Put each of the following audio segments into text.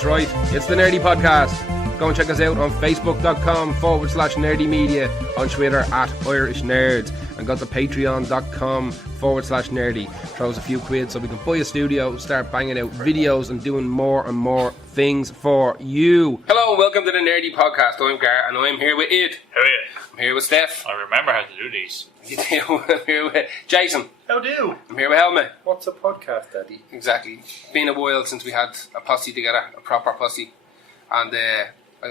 That's right, it's the Nerdy Podcast. Go and check us out on facebook.com/nerdymedia, on Twitter @IrishNerds, and go to patreon.com/nerdy. Throw us a few quid so we can buy a studio, start banging out videos and doing more and more things for you. Hello and welcome to the Nerdy Podcast. I'm Gar and I'm here with Id. How are you? I'm here with Steph. I remember how to do these. You do. I'm here with Jason. How do? I'm here with Helmet. What's a podcast, Daddy? Exactly. Been a while since we had a posse together, a proper posse, and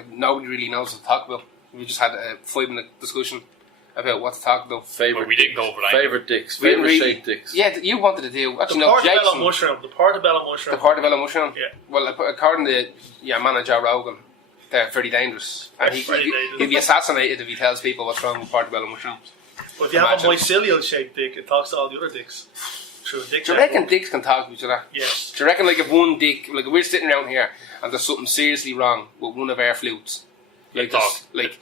nobody really knows what to talk about. We just had a 5-minute discussion about what to talk about. But we didn't go over that. Favourite dicks. Favourite shaped dicks. Yeah, you wanted to do. Actually, The no, portobello Jason. mushroom. The portobello mushroom. The portobello mushroom? Yeah. Well, according to your man Joe Rogan, they're very dangerous. And he'd be assassinated if he tells people what's wrong with portobello mushrooms. But if you have a mycelial shaped dick, it talks to all the other dicks. True, dick. Do you reckon dicks can talk to each other? Yes. Do you reckon like if one dick, like if we're sitting around here and there's something seriously wrong with one of our flutes, like this, like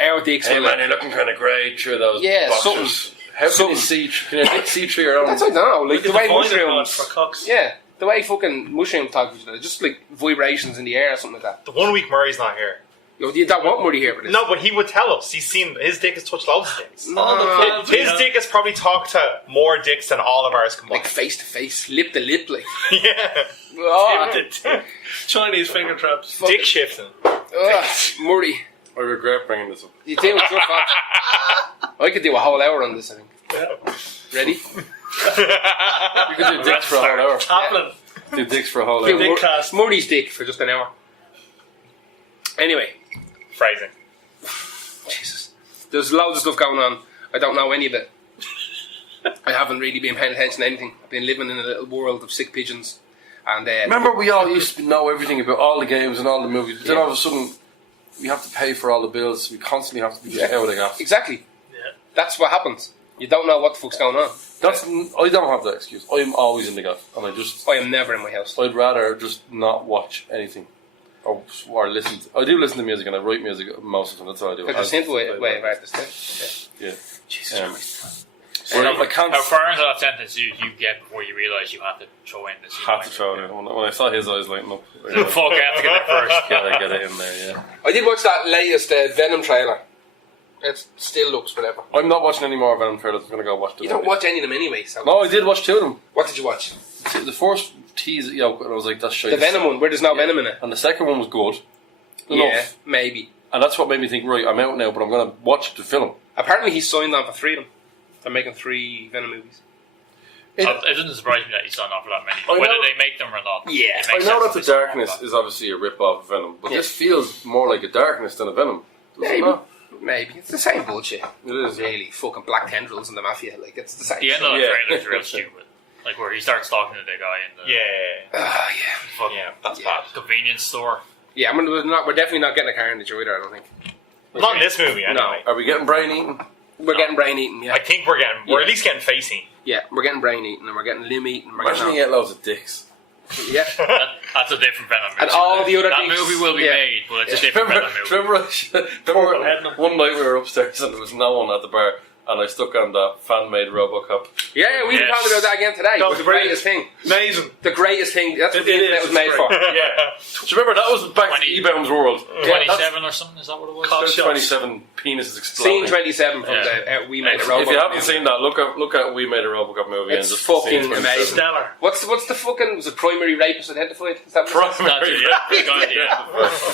our dicks Hey will man, you're looking kind of grey through those boxers. How can you see? Can your dick see through your own? That's I don't know. Like the way mushrooms for cocks. Yeah, the way fucking mushrooms talk to each other, just like vibrations in the air or something like that. The 1 week Murray's not here. Yo, you don't want Murray here for this. No, but he would tell us. He's seen his dick has touched loads of dicks. No. His dick has probably talked to more dicks than all of ours combined. Like face to face, lip to lip, like. Yeah. Oh, Chinese finger traps. Dick shifting. Murray. I regret bringing this up. You do it your fault. I could do a whole hour on this, I think. Yeah. Ready? You could do dicks for a whole hour. Toppling. Do dicks for a whole Do hour. Dick cast. Murray's dick for just an hour. Anyway. Phrasing. Jesus. There's loads of stuff going on. I don't know any of it. I haven't really been paying attention to anything. I've been living in a little world of sick pigeons. And Remember, we all used to know everything about all the games and all the movies. But then all of a sudden, we have to pay for all the bills. We constantly have to be shouting off. Exactly. Yeah. That's what happens. You don't know what the fuck's going on. I don't have that excuse. I'm always in the gaff, and I am never in my house. I'd rather just not watch anything. Or listen. I do listen to music and I write music most of the time. That's all I do. Because there's way of artists, Yeah. Jesus Christ. I can't. How far into that sentence you get before you realise you have to throw in the scene? Have to throw it in. When I saw his eyes lighting up, Fuck, I have to get there first. gotta get it in there. Yeah. I did watch that latest Venom trailer. It still looks whatever. I'm not watching any more Venom trailers. I'm gonna go watch them. You don't watch any of them anyway, so. No, I did watch 2 of them. What did you watch? The first tease, and I was like, that's shit. The Venom one, where there's no Venom in it. And the second one was good. Yeah, Enough. maybe. And that's what made me think, right, I'm out now, but I'm gonna watch the film. Apparently he's signed on for 3 of them. They're making 3 Venom movies. It doesn't surprise me that he's signed off for that many. I Whether know- they make them or not. Yeah. it I makes know sense that the to sign off darkness for that. is obviously a rip-off of Venom, but Yeah. this feels more like a darkness than a Venom. Doesn't Maybe. it not? Maybe. It's the same bullshit. It is. Really. Fucking black tendrils and the mafia. Like, it's the same The end shit. of the Yeah. trailer is real stupid. Like where he starts talking to the guy in the Yeah. fucking Yeah, that's Yeah. bad. convenience store. Yeah, we're definitely not getting a Carnage either, I don't think. Not in this movie, anyway. Are we getting brain eaten? We're getting brain eaten, yeah. I think we're Yeah. at least getting face eaten. Yeah, we're getting brain eaten and we're getting limb eaten and we're Imagine you getting... get loads of dicks. Yeah. That's a different Venom movie. And all the other that dicks- movie will be yeah. made, but it's a different Venom movie. Remember Headman. one night we were upstairs and there was no one at the bar and I stuck on the fan-made Robocop. Yeah, we were Yes. talking about that again today. That It was was the greatest thing. Amazing. The greatest thing. That's what the It internet is, was made it's for. great. Yeah. Do you remember that was back to 20 E-Bound's world? 27 or something, is that what it was? Cock That's shots. 27 penises exploding. Scene 27 from Yeah. the We Made a If Robot. you haven't seen that, look at We Made a Robocop movie. It's and just fucking see 27. amazing. Stellar. What's the fucking... Was it primary rapist identified? Is that what it is? That's it, yeah. Big idea.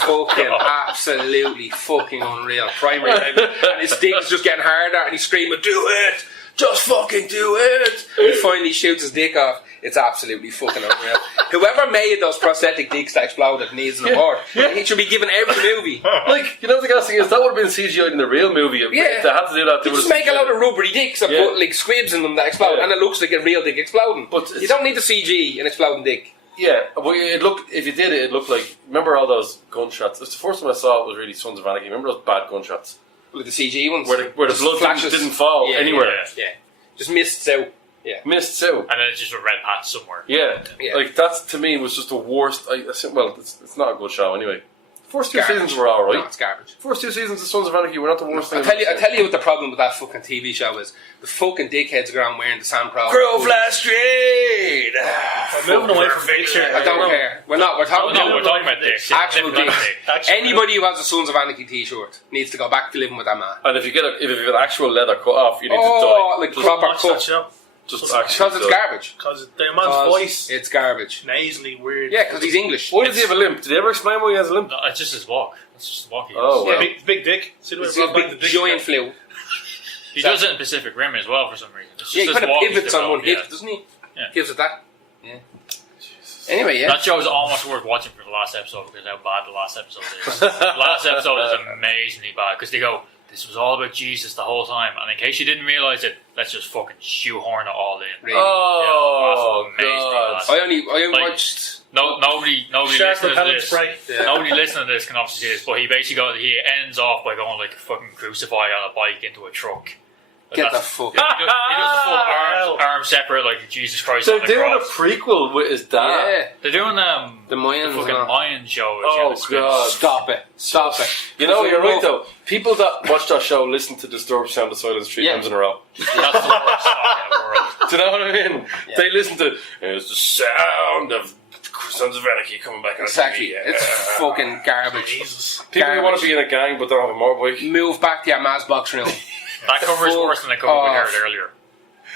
Fucking absolutely fucking unreal. Primary rapist. And his dick is just getting harder and he's screaming, do it! Just fucking do it! And he finally shoots his dick off. It's absolutely fucking unreal. Whoever made those prosthetic dicks that exploded needs an award. He should be given every movie. Like, you know the gas thing is, that would have been CGI in the real movie. If Yeah. they had to do that, they You just would make a load of rubbery dicks and Yeah. put like squibs in them that explode, Yeah. and it looks like a real dick exploding. But You don't need the CG in exploding dick. Yeah, but it looked. If you did it, it looked like. Remember all those gunshots? It's the first time I saw it was really Sons of Anarchy. Remember those bad gunshots With the CG ones. where the Just blood flashes. didn't fall Yeah, anywhere. Yeah. Just missed out. Yeah. Missed out. And then it's just a red patch somewhere. Yeah. Yeah. Like that's to me was just the worst. Well, it's not a good show anyway. First 2 Garbage. seasons were alright. No, it's garbage. First 2 seasons of Sons of Anarchy were not the worst thing. I tell you what the problem with that fucking TV show is. The fucking dickheads go around wearing the Sandcrawler. Crow Flash Street! Moving away from dicks here. I don't care. We're not. We're talking No, we're talking about dicks. Yeah, actual different dicks. dick. Actual Anybody who has a Sons of Anarchy t-shirt needs to go back to living with that man. And if you get an actual leather cut off, you need to Oh, die. like Doesn't proper watch that cut. show. Just Because actually it's die. garbage. Because the man's 'Cause voice, it's garbage. nasally, weird. Yeah, because he's English. Why does he have a limp? Did he ever explain why he has a limp? No, it's just his walk. It's just his walk. He does. Oh, Yeah, wow. big dick. See the way It's Rob a Bang the big dick giant there? flu. He does it in Pacific Rim as well for some reason. It's just Yeah, he his kind of walk is pivots on one developed, hip, doesn't he? Yeah. Gives it that. Yeah. Anyway, yeah. That show is almost worth watching for the last episode because how bad the last episode is. The last episode is amazingly bad because they go, this was all about Jesus the whole time, and in case you didn't realise it, let's just fucking shoehorn it all in. Really? Oh, Yeah, amazing, God. lads. I only Like- watched. Nobody Sharp listening to repellent this. spray. Yeah. Nobody listening to this can obviously see this, but he basically he ends off by going like a fucking crucify on a bike into a truck. Like, Get the that's- fuck. He does the full arms separate like Jesus Christ They're on the doing a cross. prequel with his dad. Yeah. They're doing The Mayans. fucking and all. Mayan show. Oh, yeah, God. Stop it. Stop it. You know, It's you're like, right though. People that watch that show listen to Disturbed Sound of Silence 3 Yeah. times in a row. That's the worst song in the world. Do you know what I mean? Yeah. They listen to it's the sound of Sons of Anarchy coming back on Exactly. TV. It's fucking garbage. Jesus. People who want to be in a gang but don't have a motorbike. Move back to your Maz box room. That cover is worse than the cover we off. heard earlier.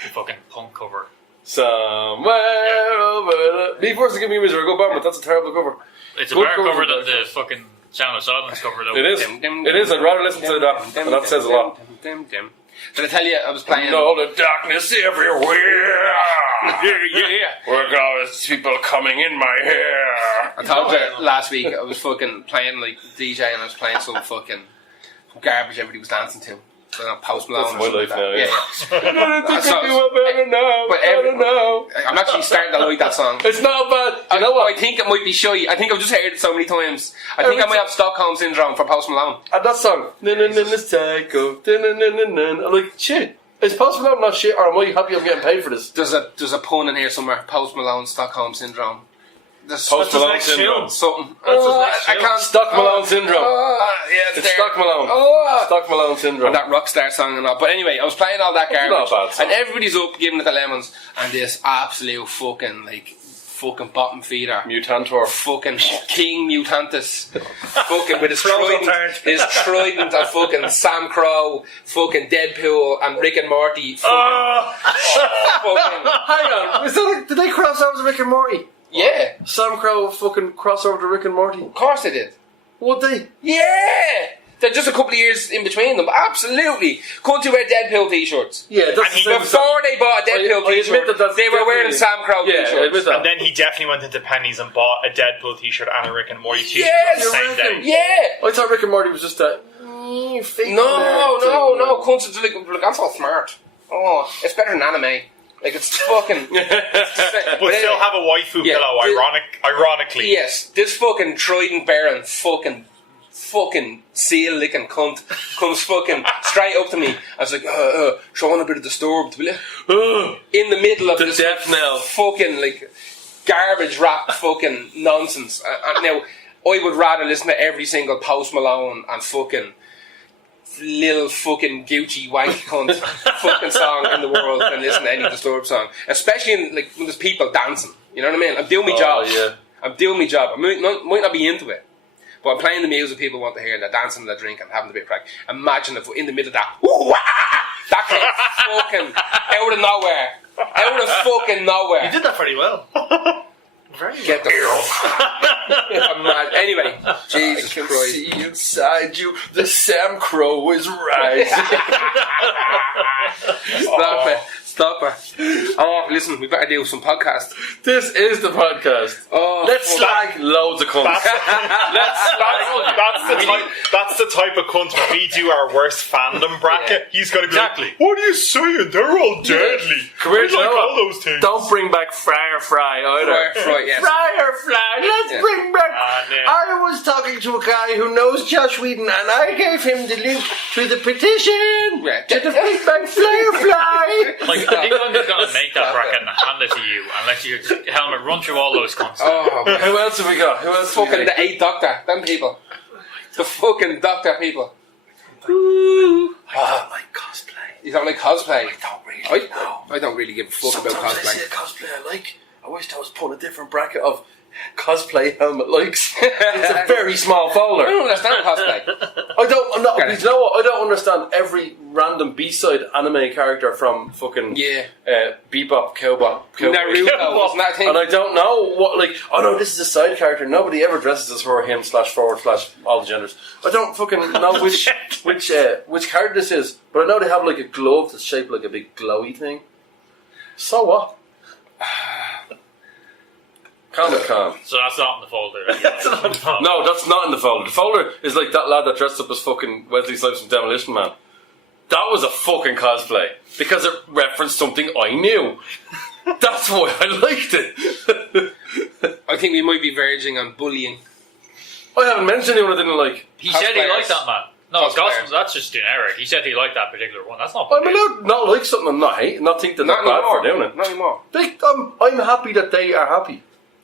The fucking punk cover. Somewhere over the... Leave Words to Give Me a Misery, go Bombers. That's a terrible cover. It's a Good better cover cover than than the fucking Sound of Silence cover though. It is. It is. I'd rather listen to that. And that says a lot. Did I tell you I was playing? No, the darkness everywhere. Yeah. We're going people coming in my hair. I told you last week I was fucking playing like DJ and I was playing some fucking garbage everybody was dancing to. So, Post Malone. That's or my something life like now, that. yeah. So- But I don't know. I'm actually starting to like that song. It's not bad. You know what? I think it might be shy. I think I've just heard it so many times. I think I might have Stockholm syndrome for Post Malone. And that song, psycho. I'm like, shit. Is Post Malone not shit, or am I happy I'm getting paid for this? There's a pun in here somewhere. Post Malone Stockholm syndrome. There's Post That's his Malone next syndrome. tune. something. That's his next I tune. can't. Stock Malone syndrome. Yeah, It's there. Stock Malone. Oh. Stock Malone syndrome. And that Rockstar song and all. But anyway, I was playing all that It's not garbage. a bad song. And everybody's up giving it the lemons. And this absolute fucking bottom feeder. Mutantor. Fucking King Mutantus. Fucking with his Frozen trident. tart. His trident of fucking Sam Crow, fucking Deadpool, and Rick and Morty. Fucking, Hang on. Is that like, did they cross over to Rick and Morty? yeah, Sam Crow fucking cross over to Rick and Morty? of course they did. Would they? Yeah! They're just a couple of years in between them. Absolutely. Couldn't wear Deadpool t-shirts. Yeah, that's And he- the same Before they bought a Deadpool I admit t-shirt, that that's they were wearing definitely- Sam Crow Yeah, I t-shirts. admit that. And then he definitely went into Penny's and bought a Deadpool t-shirt and a Rick and Morty t-shirt Yes, on the you same reckon? day. Yeah! I thought Rick and Morty was just that fake No, cunts are like, look, I'm so smart. Oh, it's better than anime. Like, it's fucking... But still have a waifu Yeah, pillow, ironically. Yes, this fucking trident bearing fucking seal licking cunt comes fucking straight up to me. I was like, showing a bit of Disturbed, will you? In the middle of The this death knell. fucking like garbage rap fucking nonsense. Now, I would rather listen to every single Post Malone and fucking little fucking Gucci wank cunt fucking song in the world than listen to any Disturbed song. Especially in, like, when there's people dancing. You know what I mean? I'm doing my job. yeah. I'm doing my job. I might not be into it, but I'm playing the music people want to hear, and they're dancing, and they're drinking, having a bit of crack. Imagine if in the middle of that, that came fucking out of nowhere. Out of fucking nowhere. He did that very well. Very Get the I'm mad. Anyway, Jesus I can Christ. see inside you. The Sam Crow is rising. Stop it. Oh, listen, we better do some podcast. This is the podcast. Oh, Let's fuck. slag loads of cunts. That's the type of cunt when we do our worst fandom bracket. He's going to be like, what are you saying? They're all deadly. Come here, We like all those things. Don't bring back Friar Fry either. Right, yes. Friar Fry, let's Yeah. bring back. yeah. I was talking to a guy who knows Josh Whedon, and I gave him the link to the petition Yeah. to the bring back Firefly. Like, I think I'm just going to make that bracket and hand it to you and let you just, Helmet, run through all those cunts. Oh, man. Who else have we got? Who else? have we Fucking got? the 8th Doctor. Them people. The fucking Doctor people. I like cosplay. You don't like cosplay? I don't really. I don't really give a fuck about Sometimes I see cosplay. a cosplay I like. I wish that was put in a different bracket of cosplay helmet likes. It's a very small folder. I don't understand cosplay. I'm not. You know what? I don't understand every random B-side anime character from fucking Bebop, Cowboy, Naruto, isn't that a thing? and I don't know what oh no, this is a side character. Nobody ever dresses as her, him, / all the genders. I don't fucking know which character this is, but I know they have like a glove that's shaped like a big glowy thing. So what? Comic-Con. So that's not in the folder. No, that's not in the folder. The folder is like that lad that dressed up as fucking Wesley Snipes from Demolition Man. That was a fucking cosplay because it referenced something I knew. That's why I liked it. I think we might be verging on bullying. I haven't mentioned anyone I didn't like. He said he Cosplayers. liked that, man. No, Cosplayers. that's just generic. He said he liked that particular one. That's not. I'm allowed not like something and not hate, not think that they're Not bad anymore. for doing it. Not anymore. I'm happy that they are happy.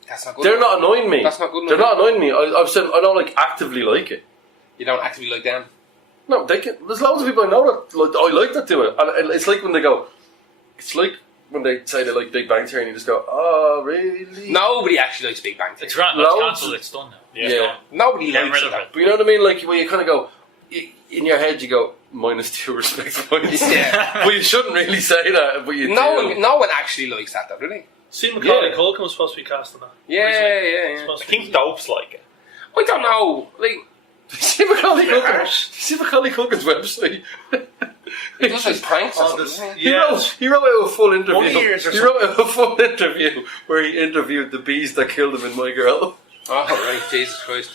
That's not good. They're enough. not annoying me. That's not good They're enough. not annoying me. I've said I don't actively like it. You don't actively like them. No, they can. There's loads of people I know that I like that do it, and it's like when they go. It's like when they say they like Big Bang Theory, and you just go, "Oh, really?" Nobody actually likes Big Bang Theory. It's grand. Let's Loads. cancel it. It's done now. Yeah. Nobody Get likes rid of it. it. But you know what I mean? Like where you kind of go in your head, you go -2 respect points. Yeah. But you shouldn't really say that. But you do. No one actually likes that, though, do they? See, Macaulay Yeah. Culkin was supposed to be cast in that. Yeah. Supposed I to think be. Dopes like it. I don't know. Like, See Macaulay Culkin. See Macaulay Culkin's website. he does like pranks or Oh, something. this- doesn't he? yeah. He wrote out a full interview. Monkey ears or He wrote out a full interview where he interviewed the bees that killed him in My Girl. Oh, right. Jesus Christ.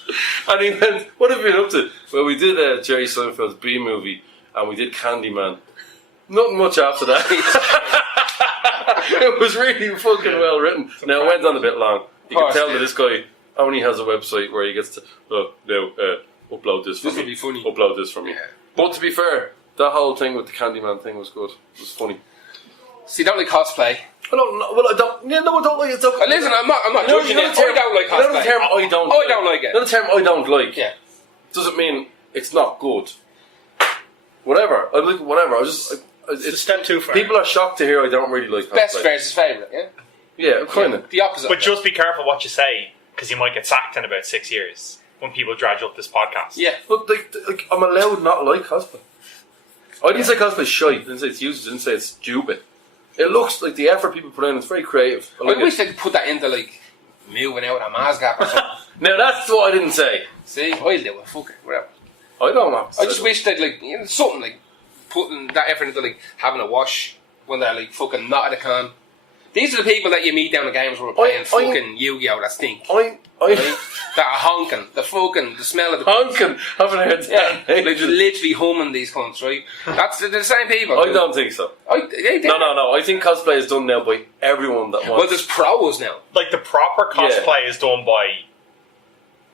And he went, "What have you been up to?" Well, we did Jerry Seinfeld's Bee Movie, and we did Candyman. Nothing much after that. It was really fucking well written. Now, it went on a bit long. You can Course, tell yeah. that this guy only has a website where he gets to, upload this for This me. would be funny. Upload this for me. Yeah. But to be fair, that whole thing with the Candyman thing was good. It was funny. See, you don't like cosplay. I don't know. Well, I don't. Yeah, no, I don't like it. Listen, I'm not judging it. I don't like You know the cosplay. term I don't. I don't like it. You know the term I don't like. Yeah. Doesn't mean it's not good. Whatever. I like whatever. It's a step too far. People are shocked to hear I don't really like Best cosplay. versus favourite, yeah? Yeah, kind of. The opposite. But just be careful what you say, because you might get sacked in about 6 years when people dredge up this podcast. Yeah. But like, I'm allowed not to like cosplay. I didn't say cosplay shite. I didn't say it's useless. I didn't say it's stupid. It looks like the effort people put in. It's very creative. I like I wish it. they could put that into, like, moving out a Mazgap or something. Now that's what I didn't say. See? I'll do it. Fuck it. Whatever. I don't know. I just wish they'd, like, you know, something like putting that effort into, like, having a wash when they're, like, fucking not at a con. These are the people that you meet down the games where we're playing fucking Yu-Gi-Oh! That stink. I Right? That are honking. The smell of the honking. Haven't heard Yeah, that. like literally humming these cunts, right? They're the same people. I don't think so. They No. I think cosplay is done now by everyone that Well, wants. there's pros now. Like the proper cosplay is done by.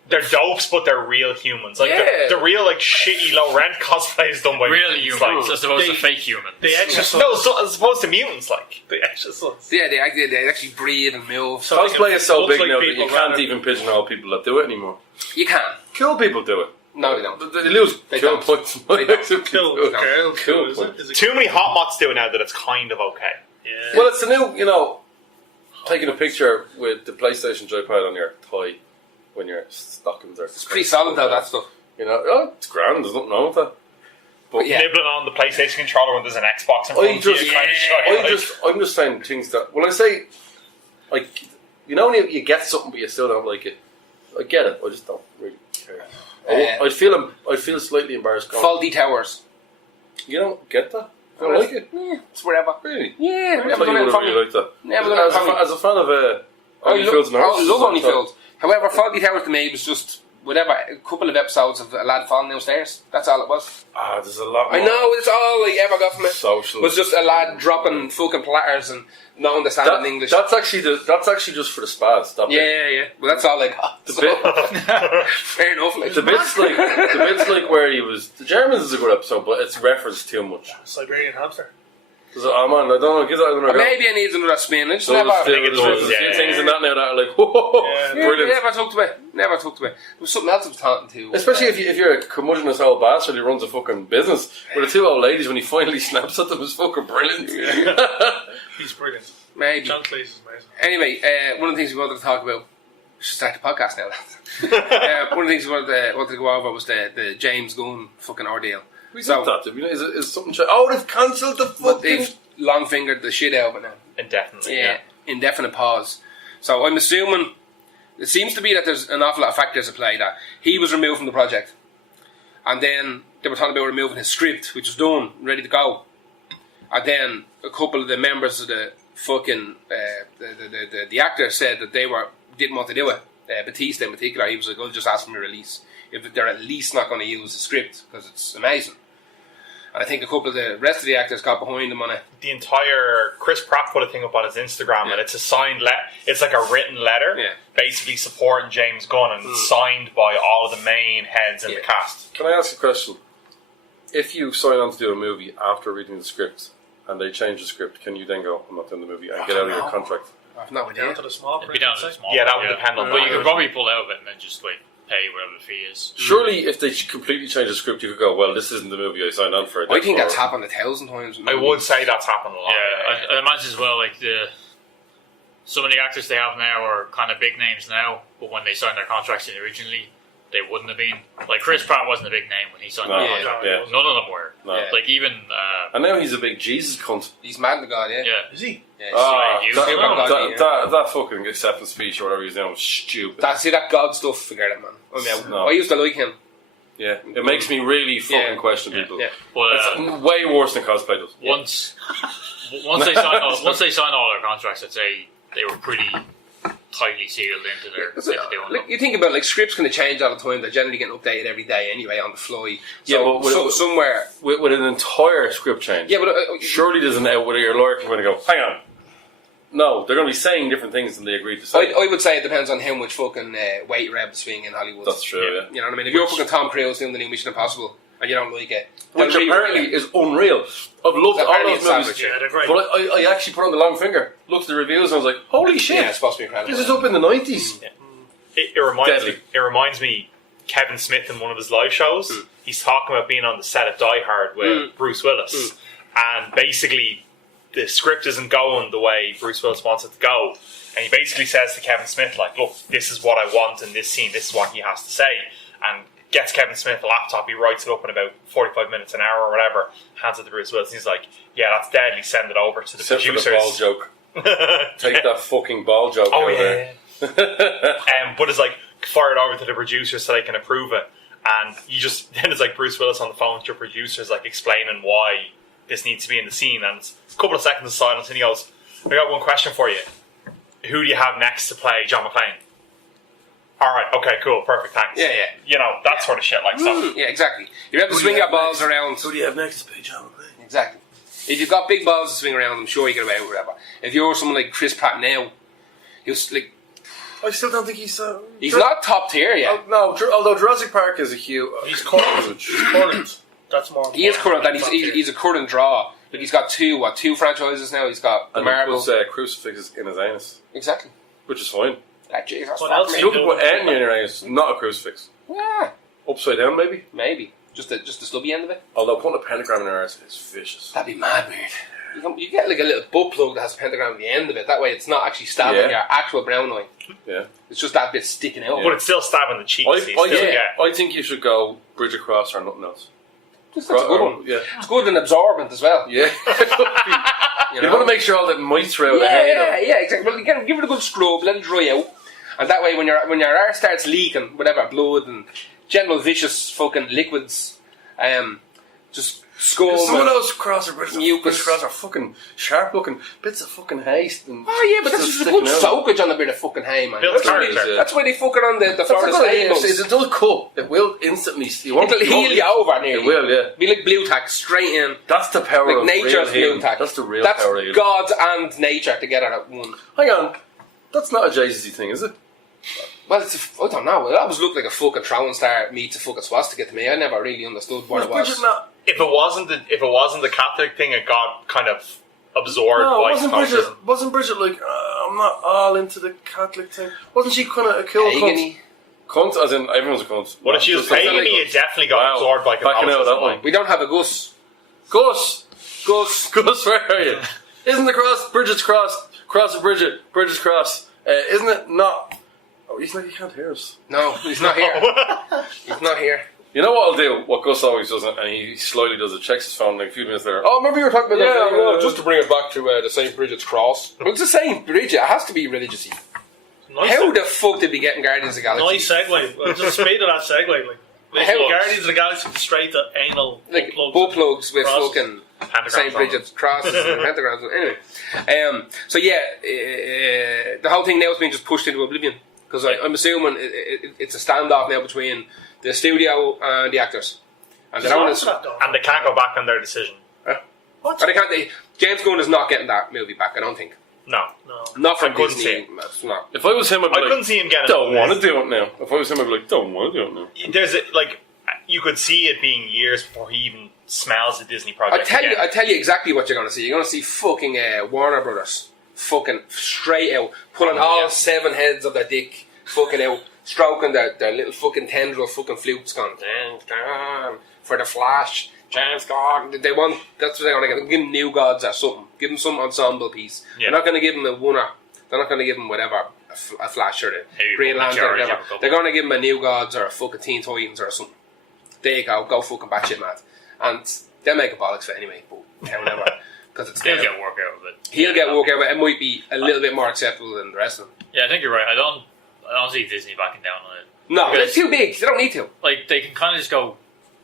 They're dopes, but they're real humans. Like Yeah. the real like shitty low rent cosplay is done by Real mutants, humans like- as opposed to They- fake humans. The exorcist. No, as opposed to mutants, like. The exorcist. Yeah, they actually breathe and move. So Cosplay is so looks big like now that people you can't rather- even pigeonhole people that do it anymore. You can. Cool people do it. No, they don't. But they lose They cool don't. points. They don't. Cool, Cool cool, cool, is points. it? Is it Too many hot mods do it now that it's kind of okay. Yeah. Well, it's the new, taking a picture with the PlayStation joypad on your thigh when your stockings are. It's pretty solid though, that stuff. It's grand. There's nothing wrong with that. But Yeah. Nibbling on the PlayStation controller when there's an Xbox in front of you. just- Kind of shy, like- I'm just saying things that when I say, like, when you get something but you still don't like it. I get it. I just don't really care. I'd feel slightly embarrassed. Going, Faulty Towers. You don't get that? I don't like it. Yeah, it's whatever. Really? Yeah, I never thought you done it would for have me. really liked that. Never done it for me. As a fan of I OnlyFills love OnlyFills. However, Faulty Towers to me was just whatever, a couple of episodes of a lad falling downstairs. That's all it was. There's a lot I more know, it's all I ever got from it. social. Was just a lad dropping fucking platters and not understanding English. That's actually just for the spas. That bit. Yeah. Well, that's all I got. The So, bit, fair enough. Like. the bits like where he was. The Germans is a good episode, but it's referenced too much. Siberian hamster. Oh man, I don't know. Give that another go. Maybe I need another spin. It's So never. there's think it there's does, a few yeah. things in that now that are like, whoa, Yeah, brilliant. Never took to me. Never took to me. There was something else I was talking to. Especially if you're a curmudgeonous old bastard who runs a fucking business with the two old ladies when he finally snaps at them is fucking brilliant. He's brilliant. Maybe. John Cleese is amazing. Anyway, one of the things we wanted to talk about. We should start the podcast now. One of the things we wanted to go over was the James Gunn fucking ordeal. We did that. Did we? Is something? They've cancelled the fucking. They've long fingered the shit out of it now. Indefinitely. Yeah, indefinite pause. So I'm assuming it seems to be that there's an awful lot of factors at play. That he was removed from the project, and then they were talking about removing his script, which was done, ready to go, and then a couple of the members of the fucking the actors said that they didn't want to do it. Batista in particular, he was like, "I'll just ask for my release if they're at least not going to use the script because it's amazing." And I think a couple of the rest of the actors got behind him on it. The entire Chris Pratt put a thing up on his Instagram, and it's a signed it's like a written letter, basically supporting James Gunn, and it's signed by all of the main heads in the cast. Can I ask a question? If you sign on to do a movie after reading the script and they change the script, can you then go, "I'm not doing the movie," and get out of your contract? I've no idea. Down to the small It'd be down to the small. Yeah, that would depend on But that. you could probably pull out of it and then just like pay whatever the fee is. Surely, if they completely change the script, you could go, "Well, this isn't the movie I signed on for." I think that's happened 1,000 times. I would say that's happened a lot. Yeah, I imagine as well. Like some of the actors they have now are kind of big names now, but when they signed their contracts in originally, they wouldn't have been. Like Chris Pratt wasn't a big name when he signed the contract. Yeah. None of them were. No. Yeah. Like even. And now he's a big Jesus cunt. He's mad to God, yeah. Yeah. Is he? Yeah, That fucking acceptance speech or whatever he's doing was stupid. that God stuff, forget it, man. I used to like him. Yeah, it makes me really fucking question people. Yeah. But It's way worse than cosplay does. once they signed all their contracts, I'd say they were pretty tightly sealed into doing them. You think about scripts kind of change all the time. They're generally getting updated every day anyway on the fly. So, Yeah, but somewhere with an entire script change. Yeah, but surely there's an out where your lawyer can go, "Hang on, no, they're going to be saying different things than they agreed to say." I would say it depends on how much fucking weight you're able to swing in Hollywood. That's true. Yeah. You know what I mean? If you're fucking Tom Cruise doing the new Mission Impossible and you don't like it, Which apparently is unreal. I've loved all Apparently those it's movies. savage, Yeah, they're great. But I actually put on the long finger, looked at the reviews, and I was like, "Holy shit! yeah, it's supposed to be incredible. This is up in the 90s." It reminds me Kevin Smith in one of his live shows. He's talking about being on the set of Die Hard with Bruce Willis, and basically the script isn't going the way Bruce Willis wants it to go. And he basically says to Kevin Smith, like, "Look, this is what I want in this scene. This is what he has to say." And gets Kevin Smith a laptop. He writes it up in about 45 minutes, an hour, or whatever. Hands it to Bruce Willis. And he's like, "Yeah, that's deadly. Send it over to the Except producers." for the ball joke. Take that fucking ball joke Oh out yeah. there. But it's like fired over to the producers so they can approve it, and then it's like Bruce Willis on the phone to your producers, like explaining why this needs to be in the scene, and it's a couple of seconds of silence, and he goes, "I got one question for you. Who do you have next to play John McClane?" "All right, okay, cool, perfect, thanks." Yeah. You know, that sort of shit, like stuff. Yeah, exactly. You're able to swing your balls around. Who do you have next to play John McClane? Exactly. If you've got big balls to swing around, I'm sure you get away with whatever. If you're someone like Chris Pratt now, he's like, I still don't think he's not top tier yet. no, although Jurassic Park is a huge. He's current. He's current. That's more. He is current, and important. he's a current draw. Like he's got two franchises now. He's got And Marvel. he puts crucifixes in his anus, Exactly. which is fine. Jesus. What else? If you look at anything in your anus, not a crucifix. Yeah, Upside down, maybe. maybe just the stubby end of it. Although putting a pentagram in your anus is vicious. That'd be mad weird. You get like a little butt plug that has a pentagram at the end of it. That way, it's not actually stabbing Yeah. your actual brown eye. Yeah. It's just that bit sticking out. But it's still stabbing the cheeks. I think you should go bridge across or nothing else. That's a good one. Yeah. It's good and absorbent as well. Yeah. You You want to make sure all the mites are out of the hair. yeah, exactly. Well, give it a good scrub, let it dry out, and that way, when your arse starts leaking, whatever blood and general vicious fucking liquids, just scum. Some of and- those cross or Mucus. cross are fucking sharp looking bits of fucking haste. And Oh yeah, but that's just a good soakage on a bit of fucking hay, man. Builds That's why character. that's why they fucking on the Florida stables. It does cut. It will instantly. It'll heal you over nearly. It will, yeah. Be like blue tack straight in. That's the power Like of nature's real blue healing. tack. That's the real That's power of healing. God and nature together at one. Hang on. That's not a Jesus-y thing, is it? Well, I don't know. It always looked like a fucking throwing star meets a fucking swastika to me. I never really understood what it was. If it wasn't the Catholic thing, it got kind of absorbed No, by wasn't Catholicism. Bridget like, I'm not all into the Catholic thing? Wasn't she kind of a cool cunt? Pagan-y. Cunt, as in everyone's a cunt. But if she was paying me, it definitely got absorbed by Backing out of that Catholicism. one. like. We don't have a Gus. Gus, where are you? Isn't the cross Bridget's cross Cross the bridge. Bridges cross. Isn't it not? Oh, he's like, he can't hear us. No, he's not here. He's not here. You know what I'll do? What Gus always does, and he slowly does it, checks his phone like a few minutes later. Oh, remember you were talking about that? Yeah, just to bring it back to the St. Bridget's Cross. Well, it's the St. Bridget. It has to be religious-y. Nice How the fuck did we get in Guardians of the Galaxy? Nice segue. Well, just speed of that segue. Guardians of the Galaxy straight to anal Like butt plugs with crosses. fucking Pentagrams St. on Bridget's crosses and pentagrams. Anyway, so yeah, the whole thing now is being just pushed into oblivion because I'm assuming it's a standoff now between the studio and the actors, and they don't want to. And they can't go back on their decision. What? Or they can't. James Gunn is not getting that movie back. I don't think. No. Not from I couldn't Disney. see it. It's not. If I was him, I'd be I like, couldn't see him getting don't it. want to do it now. If I was him, I'd be like, don't want to do it now. There's you could see it being years before he even smells the Disney project. I tell you exactly what you're going to see. You're going to see fucking Warner Brothers, fucking straight out, pulling all 7 heads of their dick, fucking out, stroking their little fucking tendril fucking flutes, going James Gunn for the Flash. James Gunn. They want. That's what they're going to give. Give them new gods or something. Give them some ensemble piece. Yeah. They're not going to give them a winner. They're not going to give them whatever. A Flash or Maybe a Green Lantern or whatever. couple. They're going to give them a new gods or a fucking Teen Titans or something. There you go fucking batshit mad. And they'll make a bollocks for it anyway, but whatever. Because it's He'll them. get work out of it. He'll get work out of it. It might be a little bit more acceptable than the rest of them. Yeah, I think you're right. I don't see Disney backing down on it. No, Because- they're too big. They don't need to. Like they can kind of just go,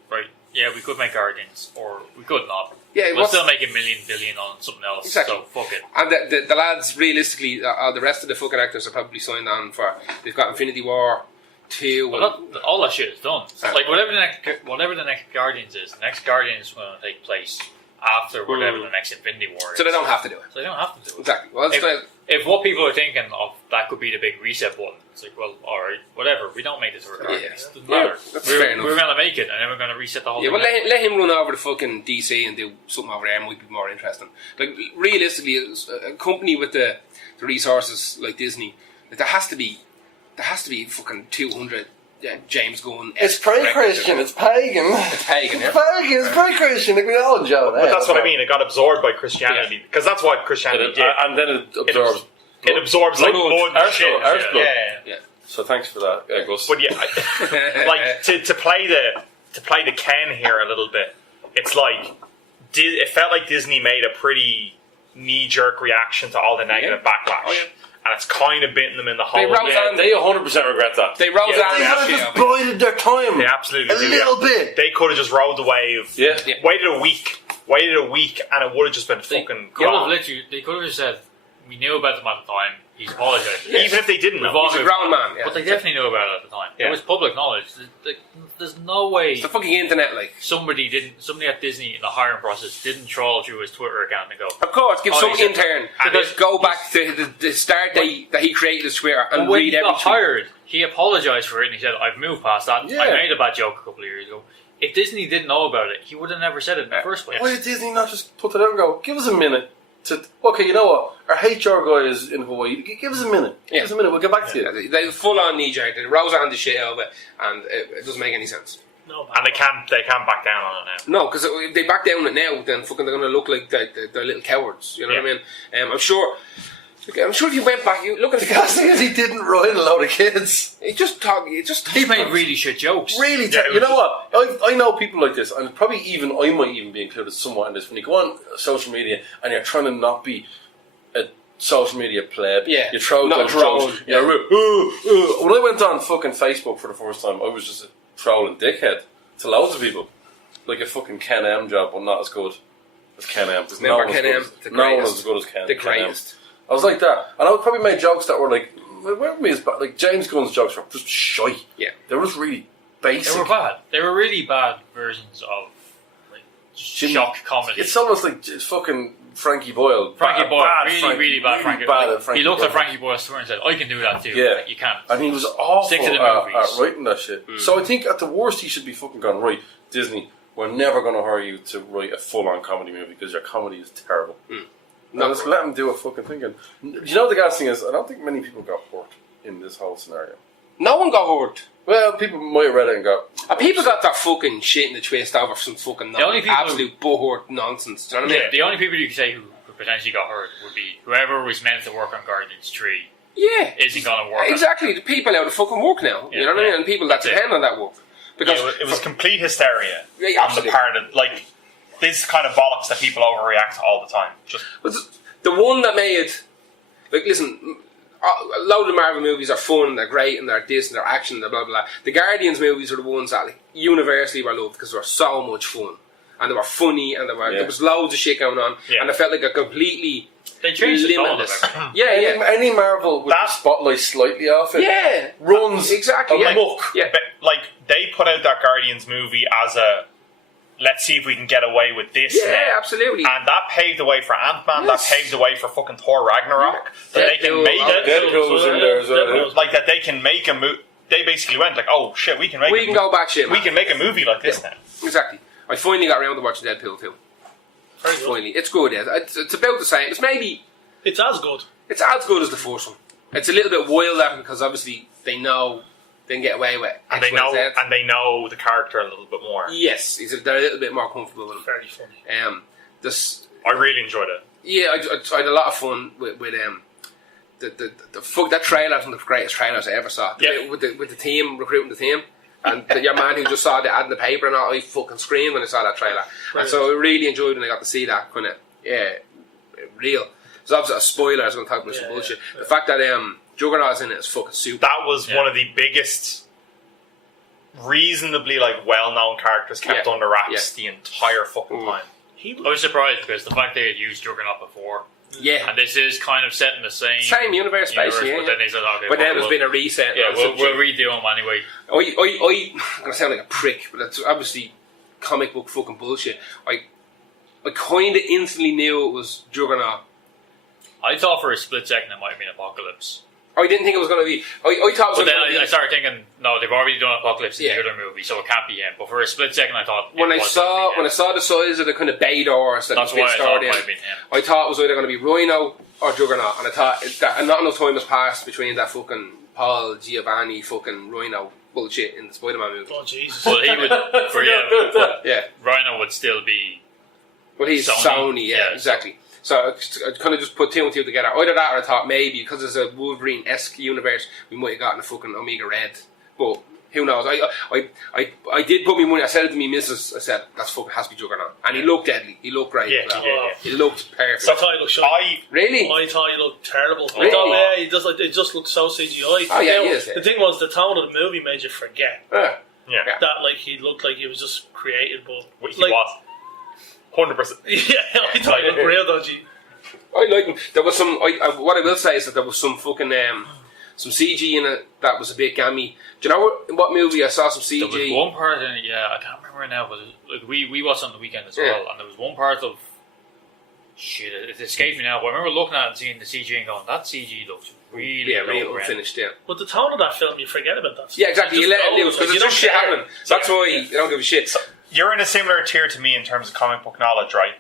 right? Yeah, we could make Guardians, or we could not. Yeah, we'll still make $1 billion on something else. Exactly. So fuck it. And the lads, realistically, the rest of the fucking actors are probably signed on for. They've got Infinity War 2. Well, all that shit is done. Like whatever the next Guardians is, the next Guardians is going to take place after whatever the next Infinity War is. So they don't have to do it. So they don't have to do it. Exactly. Well, that's If what people are thinking of that could be the big reset button, it's like, well, alright, whatever. We don't make this a Guardians. Doesn't matter. that's fair enough. We're going to make it, and then we're going to reset the whole Yeah, thing. well, let him run over to fucking DC and do something over there. Might be more interesting. Like realistically, a company with the resources like Disney, like, there has to be fucking 200 James Gunn. It's pre-Christian. It's pagan. It's pagan. Yeah? Pagan. It's pre-Christian. Like we all enjoy that. But that's what I mean. It got absorbed by Christianity because that's what Christianity did. And then it absorbs. It absorbs like blood and shit. Our blood. Yeah. So thanks for that, Gus. But yeah, like to play the Ken here a little bit. It's like it felt like Disney made a pretty knee-jerk reaction to all the negative backlash, and it's kind of bitten them in the hole. They 100% regret that. They rolled down. They have just bided their time. They absolutely a do, little bit. They could have just rode the wave. Yeah. Waited a week, and it would have just been fucking gone. They could have just said, we knew about them at the time. He's apologized. Even if they didn't know. He's a ground man. Yeah. But they definitely knew about it at the time. Yeah. It was public knowledge. There's no way It's the fucking internet, like. somebody at Disney in the hiring process didn't troll through his Twitter account and go, Of course, give some he said- intern and and go back to the start date that he created his Twitter and when read he every got tweet. hired, he apologized for it and he said, I've moved past that. Yeah. I made a bad joke a couple of years ago. If Disney didn't know about it, he would have never said it in the first place. Why did Disney not just put it out and go, give us a minute to, okay, you know what, our HR guy is in Hawaii, give us a minute. Give us a minute, we'll get back to you. They full on knee jerk. They rose on the shit out of it, and it doesn't make any sense. No, And they can't back down on it now. No, because if they back down it now, then fucking they're going to look like they're little cowards. You know what I mean? I'm sure if you went back, you look at the casting. Because he didn't write a load of kids. He just talk. He made really shit jokes. Really, you know what? I know people like this, and probably I might even be included somewhat in this. When you go on social media and you're trying to not be a social media pleb, you throw not those drone. jokes. When I went on fucking Facebook for the first time, I was just a trolling dickhead to loads of people, like a fucking Ken M job, but not as good as Ken M. There's Never no Ken M. The No one greatest. as good as Ken. The Ken M. greatest. I was like that, and I would probably make jokes that were like, where me is bad. Like James Gunn's jokes were just shy. Yeah, they were just really basic. They were bad. They were really bad versions of like shock comedy. It's almost like it's fucking Frankie Boyle. Frankie Boyle, Bad really bad Frankie Boyle. Boyle. He looked at Frankie Boyle's Twitter and said, I can do that too. Yeah. Like, you can't. And he was awful Stick to the at movies. writing that shit. So I think at the worst he should be fucking gone, right, Disney, we're never going to hire you to write a full-on comedy movie because your comedy is terrible. No, just let him do a fucking thing. And you know the gas thing is, I don't think many people got hurt in this whole scenario. no one got hurt. Well, people might have read it and got... People got their fucking shit in the twist over some fucking The only people absolute bullhort nonsense. Do you know what I mean? The only people you can say who who potentially got hurt would be whoever was meant to work on Guardians 3 Yeah. isn't going to work. Exactly. The people out of fucking work now. You know what I mean? And people that depend on that work. Because it was complete hysteria Yeah, on absolutely. the part of like this kind of bollocks that people overreact all the time. Just But the one that made, like, listen, a load of Marvel movies are fun, they're great, and they're this, and they're action, and blah, blah, blah. The Guardians movies are the ones that, like, universally were loved because they were so much fun. And they were funny, and there was loads of shit going on, and it felt like a completely They changed the tone of limitless. everything. Yeah. Any Marvel with the spotlight slightly off it Yeah. runs Exactly. Yeah. amok. Yeah. but, like they put out that Guardians movie as a let's see if we can get away with this. Yeah, now. absolutely. And that paved the way for Ant-Man. Yes. That paved the way for fucking Thor Ragnarok. That they can make it. Deadpool was in there as well. Like that they can make a movie. They basically went like, oh shit, we can make. We can go back shit, We man. can make a movie like this now. Exactly. I finally got around to watching Deadpool 2. Very good. Finally. It's good, yeah. It's about the same. It's maybe... It's as good. It's as good as the first one. It's a little bit wilder because obviously they know they can get away with it. And they know the character a little bit more. Yes, they're a little bit more comfortable with him. Very funny. This, I really enjoyed it. yeah, I had a lot of fun with that trailer. One of the greatest trailers I ever saw. Yeah. With the team recruiting the team, and your man who just saw the ad in the paper and all, I fucking screamed when I saw that trailer. And so I really enjoyed when I got to see that kind of real. It's obviously a spoiler. I was going to talk about some bullshit. The fact that Juggernaut's in it is fucking super. That was one of the biggest, reasonably like well-known characters kept under wraps the entire fucking time. I was surprised because the fact they had used Juggernaut before, Yeah. and this is kind of set in the same universe, basically. but then they said, okay, But then we'll- there's been a reset. yeah, and we'll some shit. redo them anyway. I'm going to sound like a prick, but that's obviously comic book fucking bullshit. I kind of instantly knew it was Juggernaut. I thought for a split second it might have been Apocalypse. I didn't think it was going to be. I thought it was But then going to be. I started thinking, no, they've already done Apocalypse in Yeah. the other movie, so it can't be him. But for a split second, I thought when it I was saw gonna be him. the size of the kind of bay doors that That's was being why I thought stored it in, might have been him. I thought it was either going to be Rhino or Juggernaut, and I thought that not enough time has passed between that fucking Paul Giovanni fucking Rhino bullshit in the Spider-Man movie. Oh Jesus! Well, he would, Yeah, Rhino would still be. well, he's Sony, yeah, exactly. So I kind of just put two and two together. Either that, or I thought maybe because it's a Wolverine-esque universe, we might have gotten a fucking Omega Red. But who knows? I did put me money. I said it to me missus. I said that's fucking has to be Juggernaut, and he looked deadly. He looked great. Yeah, as well. he did, yeah. He looked perfect. I thought he looked shite. Really? I thought he looked terrible. Really? I thought, he does. It just looked so CGI. Oh, yeah, he is, yeah. The thing was, the tone of the movie made you forget Yeah. Yeah, that he looked like he was just created, but he was 100%. Yeah, I thought he looked real dodgy. I like him. There was some. What I will say is that there was some fucking some CG in it that was a bit gammy. Do you know what movie I saw some CG? There was one part in it, I can't remember now, but like we watched it on the weekend as well, and there was one part of shit. It escaped me now, but I remember looking at it and seeing the CG and going, "That CG looks really real low-rent." unfinished. Yeah. But the tone of that film, you forget about that. Yeah, exactly. You let it loose because you there's just shit don't care. happening. That's why you don't give a shit. You're in a similar tier to me in terms of comic book knowledge, right?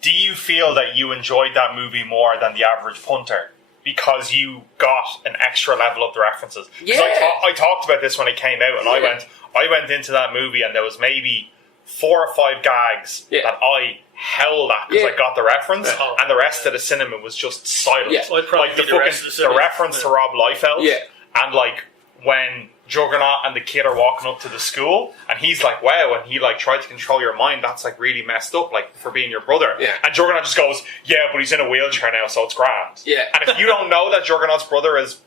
Do you feel that you enjoyed that movie more than the average punter because you got an extra level of the references? 'Cause Yeah. I talked about this when it came out, and I went into that movie, and there was maybe 4 or 5 gags that I howled at because I got the reference, and the rest of the cinema was just silent. Yeah. I'd probably Like the be the rest of the fucking cinema. reference to Rob Liefeld, and like when Juggernaut and the kid are walking up to the school, and he's like, "Wow!" and he like tried to control your mind. That's like really messed up, like for being your brother. Yeah. And Juggernaut just goes, "Yeah, but he's in a wheelchair now, so it's grand." Yeah. And if you don't know that Juggernaut's brother is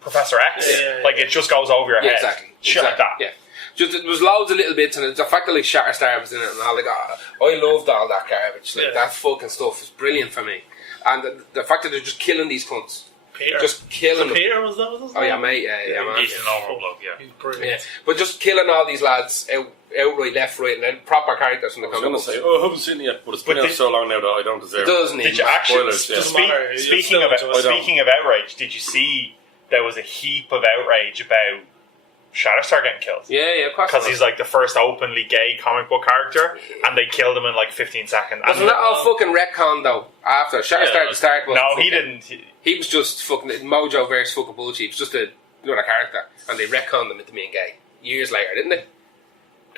Professor X, like it just goes over your head. Exactly. Shit like that. Yeah. Just there was loads of little bits, and the fact that like Shatterstar was in it, and all I loved all that garbage. Like that fucking stuff was brilliant for me, and the fact that they're just killing these cunts. Peter. Just killing them. Peter was that? Was his Oh yeah, name? mate. Yeah, man. He's an overall bloke, He's brilliant. Yeah, but just killing all these lads outright, left, right, and then proper characters from the I was comic going to books. say, I haven't seen it yet, but it's been out so long now that I don't deserve It doesn't Did need you much. actually? Spoilers, yeah. Doesn't matter. Speaking of outrage, did you see there was a heap of outrage about Shatterstar getting killed? Yeah, of course. Because he's like the first openly gay comic book character, and they killed him in like 15 seconds. Wasn't that all fucking retcon though? After Shatterstar at the start was No, he didn't. He was just fucking Mojo versus fucking bullshit. He was just another character, and they retconned him into being gay years later, didn't they?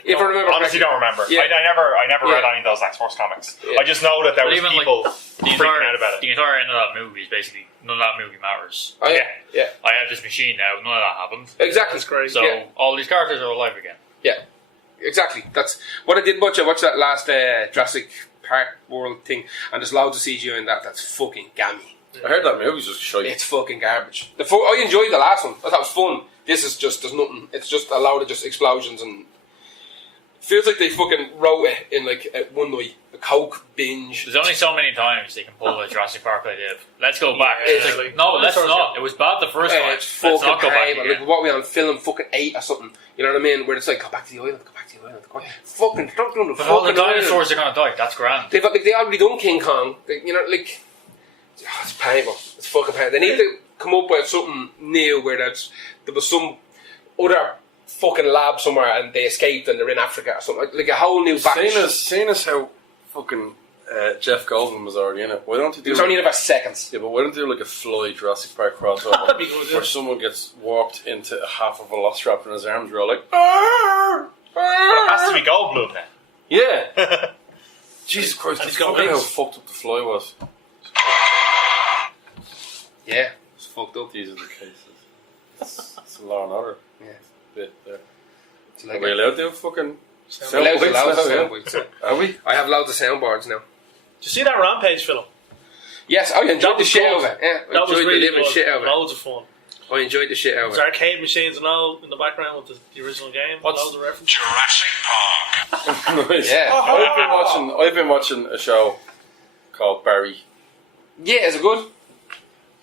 If I remember honestly, correctly. don't remember. Yeah. I never read Yeah. any of those X-Force comics. Yeah. I just know that there But was even, people the freaking out about the it. entire end of that movie is basically none of that movie matters. Oh, yeah. Yeah. I have this machine now. None of that happened. Exactly. That's great. So Yeah. all these characters are alive again. Yeah. Exactly. That's what I did watch. I watched that last Jurassic Park World thing, and there's loads of CGI in that. That's fucking gammy. I heard that movie's just shite. It's fucking garbage. I enjoyed the last one. I thought it was fun. This is just, there's nothing. It's just a load of just explosions, and feels like they fucking wrote it in like one night. A coke binge. There's only so many times they can pull a Jurassic Park idea. Let's go back. Yeah, It's like- no, let's Dinosaurs, not. It was bad the first time. It's Let's fucking not go back pain. again. Like what we on film fucking 8 or something. You know what I mean? Where it's like, go back to the island, go back to the island. Go back. Fucking stop doing the But all the fucking island. dinosaurs are going to die. That's grand. They've they already done King Kong. You know, like it's painful. It's fucking painful. They need to come up with something new where there was some other fucking lab somewhere and they escaped and they're in Africa or something. Like a whole new batch. Seeing as how fucking Jeff Goldblum was already in it, why don't you It do? was only in about seconds. Yeah, but why don't you do like a Fly Jurassic Park crossover That'd be good, yeah. where someone gets warped into a half of a velociraptor and his arms are all like, "Arr! It has to be Goldblum then. Yeah. Jesus Christ, And that's he's got fucking how wings. fucked up the Fly was. Yeah, it's fucked up. These are the cases. It's a Law and Order Yeah. bit there. It's Are like we allowed to fucking We're allowed to sound allow bites us now, sound yeah? bites, yeah. Are we? I have loads of soundboards now. Did you see that Rampage film? Yes, I enjoyed That the was shit good. out of it. Yeah, I That was enjoyed really the living good. shit out of it. Loads of fun. I enjoyed the shit out of There's it. arcade machines and all in the background with the original game. What's- Loads of references. Jurassic Park. Nice. Yeah. I've been watching a show called Barry. Yeah, is it good?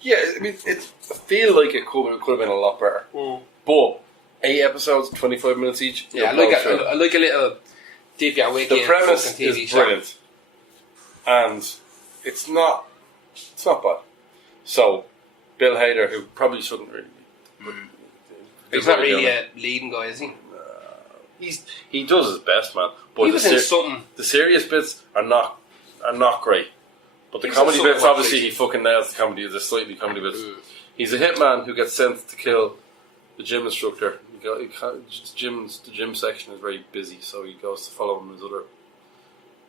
Yeah, I mean, I feel like it could have been a lot better. But 8 episodes, 25 minutes each. Yeah, I no like shit. I like a little dip your wiki The and premise fucking TV is show. brilliant, and it's not bad. So, Bill Hader, who probably shouldn't really be, He's not really a leading guy, is he? he does his best, man. But He the was in something. the serious bits are not great. But the He was in comedy something bits, like obviously, this. he fucking nails the comedy, the slightly comedy bits. He's a hitman who gets sent to kill the gym instructor. The gym section is very busy, so he goes to follow him in his other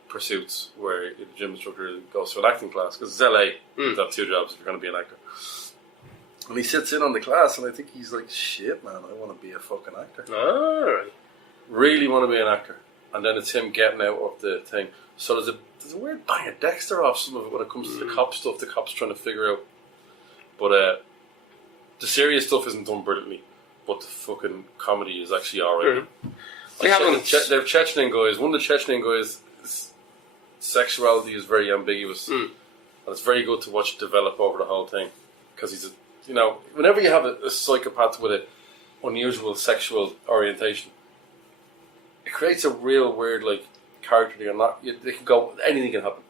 pursuits, where the gym instructor goes to an acting class, because it's LA, you've got 2 jobs if you're going to be an actor. And he sits in on the class, and I think he's like, shit, man, I want to be a fucking actor. Alright. Really want to be an actor. And then it's him getting out of the thing. So there's a weird bang of Dexter off some of it when it comes to the cop stuff, the cops trying to figure out. But the serious stuff isn't done brilliantly, but the fucking comedy is actually alright. I haven't. They're Chechen guys. One of the Chechen guys' sexuality is very ambiguous. And it's very good to watch develop over the whole thing. Because he's whenever you have a psychopath with an unusual sexual orientation, it creates a real weird, like, character. They can go, anything can happen.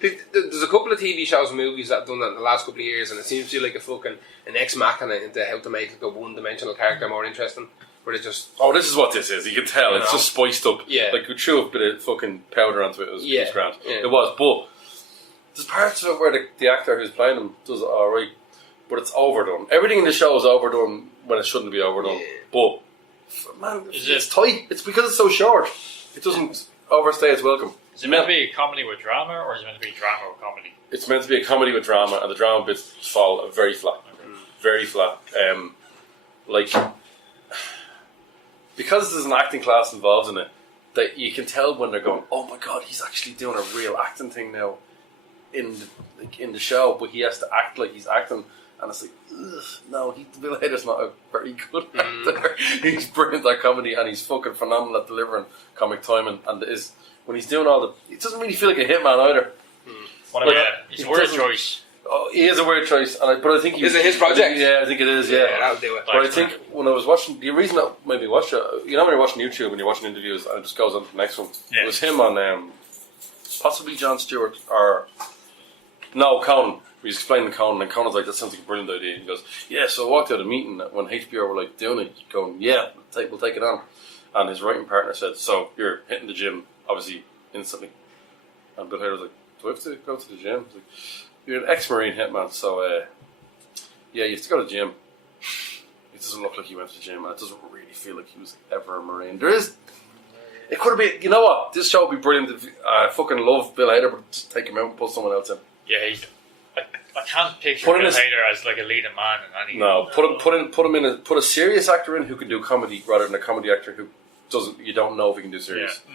There's a couple of TV shows and movies that have done that in the last couple of years, and it seems to be like an ex machina into how to make like a one-dimensional character more interesting. Where they just Oh, this is what this is. You can tell. You It's know. just spiced up. Yeah. Like, we threw a bit of fucking powder onto it. It was grand. Yeah. It was. But there's parts of it where the actor who's playing him does it alright. But it's overdone. Everything in the show is overdone when it shouldn't be overdone. Yeah. But, man, Is it's it- tight. It's because it's so short. It doesn't overstay its welcome. Is it meant to be a comedy with drama, or is it meant to be drama with comedy? It's meant to be a comedy with drama, and the drama bits fall very flat. Very flat. Like, because there's an acting class involved in it, that you can tell when they're going, oh my god, he's actually doing a real acting thing now in the show, but he has to act like he's acting, and it's like, ugh, no, Bill Hader's not a very good actor. He's brilliant at comedy, and he's fucking phenomenal at delivering comic timing, and when he's doing all it doesn't really feel like a hitman either. Whenever, It's a He weird doesn't- choice. Oh, he is a weird choice, but I think Is it his project? Yeah, I think it is. Yeah, that'll do it. But I think when I was watching, the reason that made me watch it, when you're watching YouTube and you're watching interviews, and it just goes on to the next one. Yeah. It was him on possibly Jon Stewart or Conan. He's explaining Conan, and Conan's like, "That sounds like a brilliant idea." And he goes, "Yeah." So I walked out of the meeting when HBO were like doing it, going, "Yeah, we'll take it on." And his writing partner said, "So you're hitting the gym, obviously, instantly." And Bill Hader was like, "Do I have to go to the gym?" He's like, "You're an ex-Marine hitman, so yeah, you have to go to the gym." It doesn't look like he went to the gym, and it doesn't really feel like he was ever a Marine. There is It could have been. You know what? This show would be brilliant. If, I fucking love Bill Hader, but just take him out and put someone else in. Yeah, I can't picture Put him Bill as- Hader as like a leading man in any. No, put a serious actor in who can do comedy rather than a comedy actor who doesn't. You don't know if he can do serious. Yeah.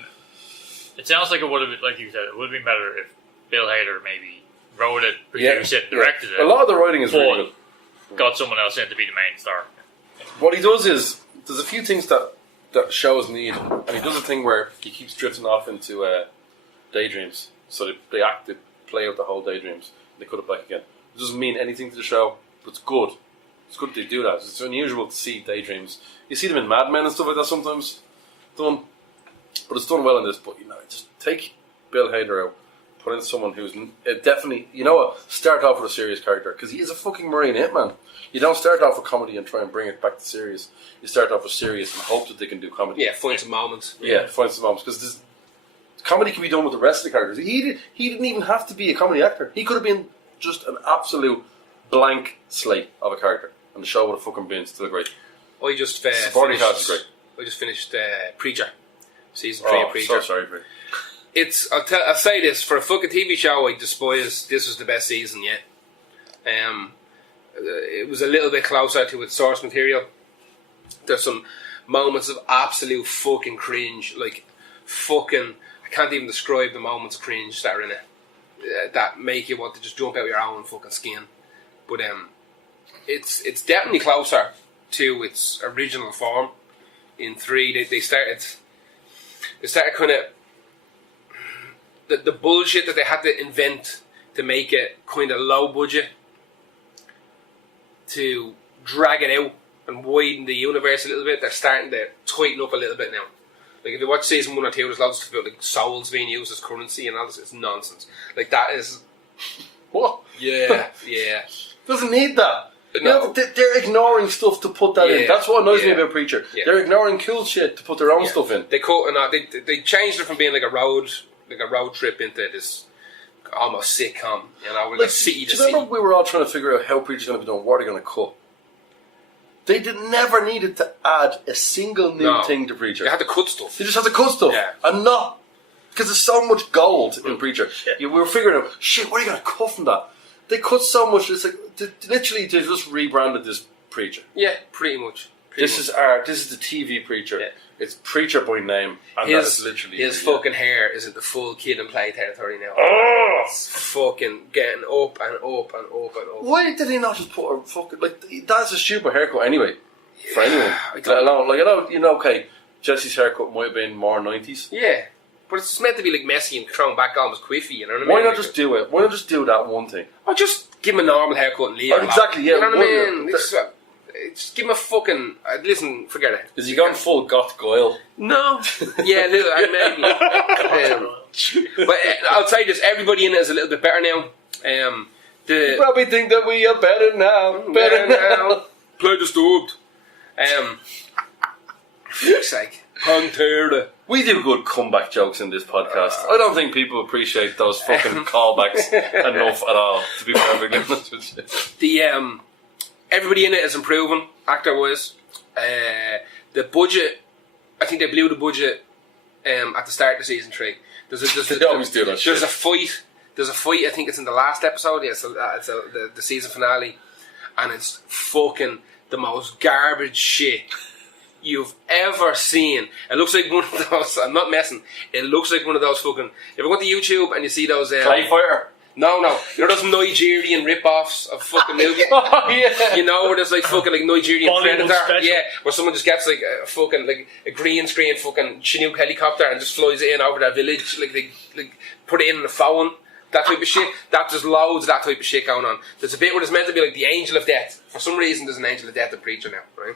It sounds like it would have been, like you said, it would have been better if Bill Hader maybe wrote it, produced it, directed it. A lot of the writing is really good. Got someone else in to be the main star. What he does is there's a few things that shows need, and he does a thing where he keeps drifting off into daydreams. So they play out the whole daydreams. They cut it back again. It doesn't mean anything to the show, but it's good. It's good they do that. It's unusual to see daydreams. You see them in Mad Men and stuff like that sometimes done, but it's done well in this. But just take Bill Hader out, put in someone who's definitely, start off with a serious character because he is a fucking Marine hitman. You don't start off with comedy and try and bring it back to serious. You start off with serious and hope that they can do comedy. Yeah, find some moments. Yeah, find some moments because comedy can be done with the rest of the characters. He didn't even have to be a comedy actor. He could have been just an absolute blank slate of a character, and the show would have fucking been still great. I just Supporting cast is great. I just finished Preacher, season 3 of Preacher. So sorry for you. I'll say this, for a fucking TV show, I despise this was the best season yet. It was a little bit closer to its source material. There's some moments of absolute fucking cringe, like fucking, I can't even describe the moments of cringe that are in it, that make you want to just jump out your own fucking skin. But it's definitely closer to its original form. In 3, they started kind of the bullshit that they had to invent to make it kind of low budget, to drag it out and widen the universe a little bit. They're starting to tighten up a little bit now. Like if you watch season 1 or 2, there's lots of stuff about like souls being used as currency and all this. It's nonsense. Like that is What? yeah. Doesn't need that. No. They're ignoring stuff to put that in. Yeah. That's what annoys me Yeah. about Preacher. Yeah. They're ignoring cool shit to put their own Yeah. stuff in. They cut and they changed it from being like a road trip into this almost sitcom. With Like, a city do to you remember city. we were all trying to figure out how Preacher's going to be done? What are they going to cut? They never needed to add a single new thing to Preacher. They had to cut stuff. They just had to cut stuff. Yeah. And not... Because there's so much gold in Preacher. We were figuring out, shit, what are you going to cut from that? They cut so much, it's like... Literally, they just rebranded this Preacher. Yeah, pretty much. This is the TV Preacher. Yeah. It's Preacher by name. And that is literally... His fucking hair is at the full kid and play territory now. Oh! It's fucking getting up and up and up and up. Why did he not just put a fucking... Like, that's a stupid haircut anyway. For anyone. I Let don't- alone... Like, I know, okay, Jesse's haircut might have been more 90s. Yeah. But it's meant to be like messy and thrown back almost quiffy, you know what I mean? Why not Like, just do it? Why not just do that one thing? Or just give him a normal haircut and leave Oh, him exactly, alone. yeah, You know what I wonder- mean? Just give him a fucking... listen, forget it. Is he gone full Goth Goyle? No. Yeah, maybe. But I'll tell you this, everybody in it is a little bit better now. You probably think that we are better now. Better now. Play disturbed. Fuck's sake. Pantera. We do good comeback jokes in this podcast. I don't think people appreciate those fucking callbacks enough at all, to be perfectly honest with you. The everybody in it is improving actor wise. The budget, I think they blew the budget at the start of season 3. They always do that There's shit. a fight. There's a fight. I think it's in the last episode. Yeah, it's the season finale, and it's fucking the most garbage shit you've ever seen. It looks like one of those. I'm not messing. It looks like one of those fucking. If you go to YouTube and you see those. Clay Fighter. No. You know those Nigerian rip-offs of fucking movies? Oh, yeah. You know, where there's like fucking like Nigerian Bollywood Predator, special. yeah, where someone just gets like a fucking like a green screen fucking Chinook helicopter and just flies it in over their village, like they like put it in the phone, that type of shit. That there's loads of that type of shit going on. There's a bit where there's meant to be like the angel of death. For some reason, there's an angel of death in Preacher now, right?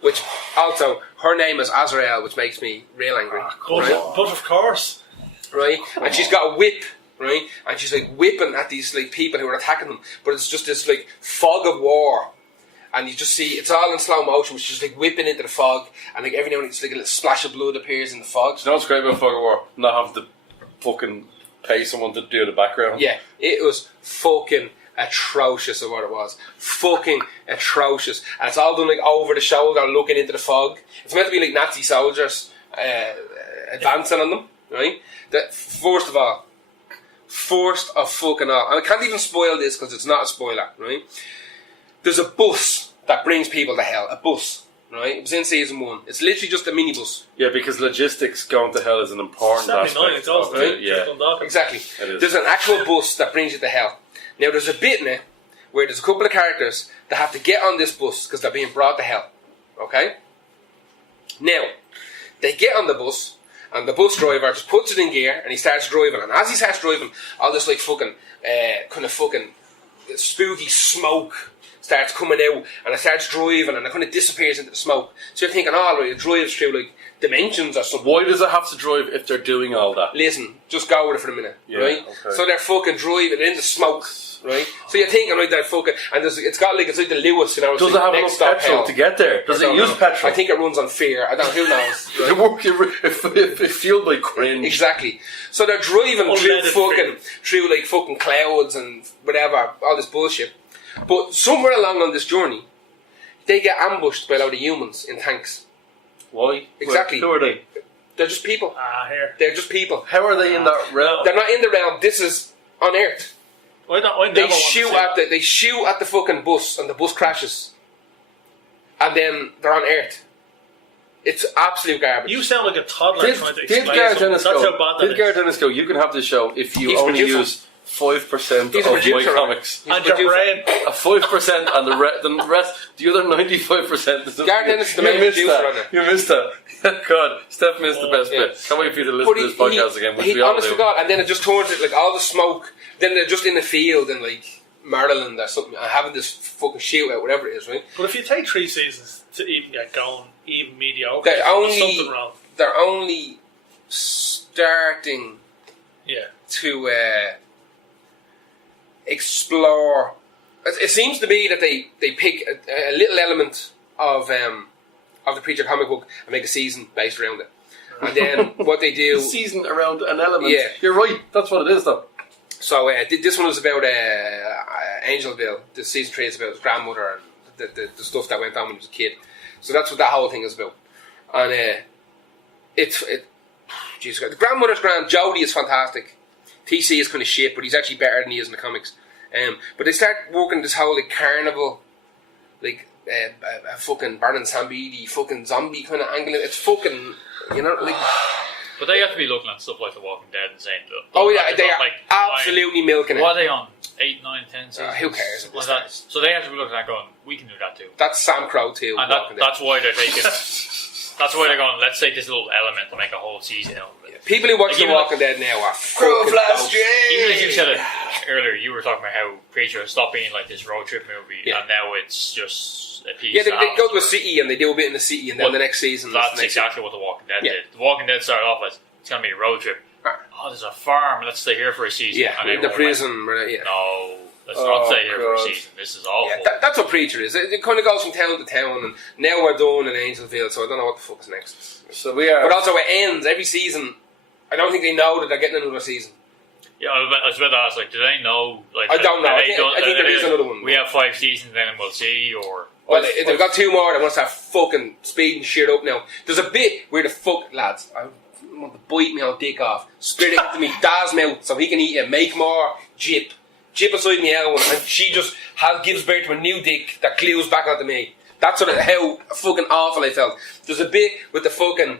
Which also her name is Azrael, which makes me real angry, But of course. right? And she's got a whip. Right, and she's like whipping at these like people who are attacking them, but it's just this like fog of war, and you just see it's all in slow motion. She's just like whipping into the fog, and like every now and then it's like a little splash of blood appears in the fog. You know what's great about Fog of War? Not having to fucking pay someone to do the background. Yeah, it was fucking atrocious of what it was. Fucking atrocious, and it's all done like over the shoulder, looking into the fog. It's meant to be like Nazi soldiers advancing on them, right? That first of fucking all, I can't even spoil this because it's not a spoiler, right? There's a bus that brings people to hell. A bus, right? It was in season 1. It's literally just a minibus. Yeah, because logistics going to hell is an important aspect. It's right? Yeah, Exactly. It is. There's an actual bus that brings you to hell. Now, there's a bit in it where there's a couple of characters that have to get on this bus because they're being brought to hell. Okay? Now, they get on the bus, and the bus driver just puts it in gear, and he starts driving. And as he starts driving, all this like fucking, kind of fucking spooky smoke starts coming out, and it starts driving, and it kind of disappears into the smoke. So you're thinking, oh, right, it drives through like dimensions or something. Why does it have to drive if they're doing all that? Listen, just go with it for a minute, Yeah, right? okay. So they're fucking driving in the smoke, right? So you're thinking, right, they're fucking, and it's like the Lewis, you know. Does it like have next enough stop petrol hell. to get there? Does I it don't use know. petrol? I think it runs on fear. I don't know, who knows? Right? It's fueled by cringe. Exactly. So they're driving through through like fucking clouds and whatever, all this bullshit. But somewhere along on this journey, they get ambushed by a load of humans in tanks. Why? Exactly. Who are they? They're just people. Here. They're just people. How are they in that realm? They're not in the realm. This is on Earth. They shoot at the fucking bus, and the bus crashes, and then they're on Earth. It's absolute garbage. You sound like a toddler trying to explain Gareth something. That's how bad that is. Gareth Dennis go, you can have this show if you He's only producer. use 5% He's of my producer. comics. And your brain. A 5% and the rest, the other 95% is Gareth Dennis is the main producer on it. You missed that. God, Steph missed the best bit. Can't wait for you to listen to this podcast again, which we all honest do. to God, and then it just turns it like all the smoke. Then they're just in the field in like Maryland or something, and having this fucking shootout, whatever it is, right? But if you take 3 seasons to even get going, even mediocre, They're there's something wrong. They're only starting Yeah. to explore. It seems to be that they pick a little element of the Preacher comic book and make a season based around it. And then what they do... The season around an element. Yeah. You're right, that's what it is though. So this one was about Angelville. The season 3 is about his grandmother and the stuff that went on when he was a kid. So that's what that whole thing is about. And Jesus Christ. The grandmother's Jodie is fantastic. TC is kind of shit, but he's actually better than he is in the comics. But they start working this whole like carnival, like a fucking Baron Samedi, fucking zombie kind of angle. It's fucking, you know, like. But they have to be looking at stuff like The Walking Dead and saying, Oh yeah, they are like, absolutely milking it. What are they on? 8, 9, 10 seasons? Who cares? Something like that. So they have to be looking at that going, we can do that too. That's Sam Crow too. And that's why they're taking... That's why they're going, let's take this little element and make a whole season out of it. People who watch Like, The Walking Dead now are fucking dope. Even as you said it earlier, you were talking about how Preacher stopped being like this road trip movie, and now it's just a piece. Yeah, they go to a city and they do a bit in the city, and then Well, the next season. That's exactly what The Walking Dead Yeah. did. The Walking Dead started off as it's going to be a road trip. Oh, there's a farm. Let's stay here for a season. Yeah, and in the everyone prison. went, Yeah. No, let's not stay here for a season. This is awful. Yeah, that's what Preacher is. It kind of goes from town to town, and now we're done in Angelville, so I don't know what the fuck's next. So we are. But also, it ends every season. I don't think they know that they're getting another season. Yeah, I was about to ask, like, do they know? Like, I don't know. are I they think there is another one. We have 5 seasons, then we'll see, or... Well, they've got 2 more. They want to start fucking speeding shit up now. There's a bit where the fuck, lads, I want to bite me old dick off, spit it into me dad's mouth so he can eat it, make more, Jip beside me Ellen, and she just gives birth to a new dick that glues back onto me. That's how fucking awful I felt. There's a bit with the fucking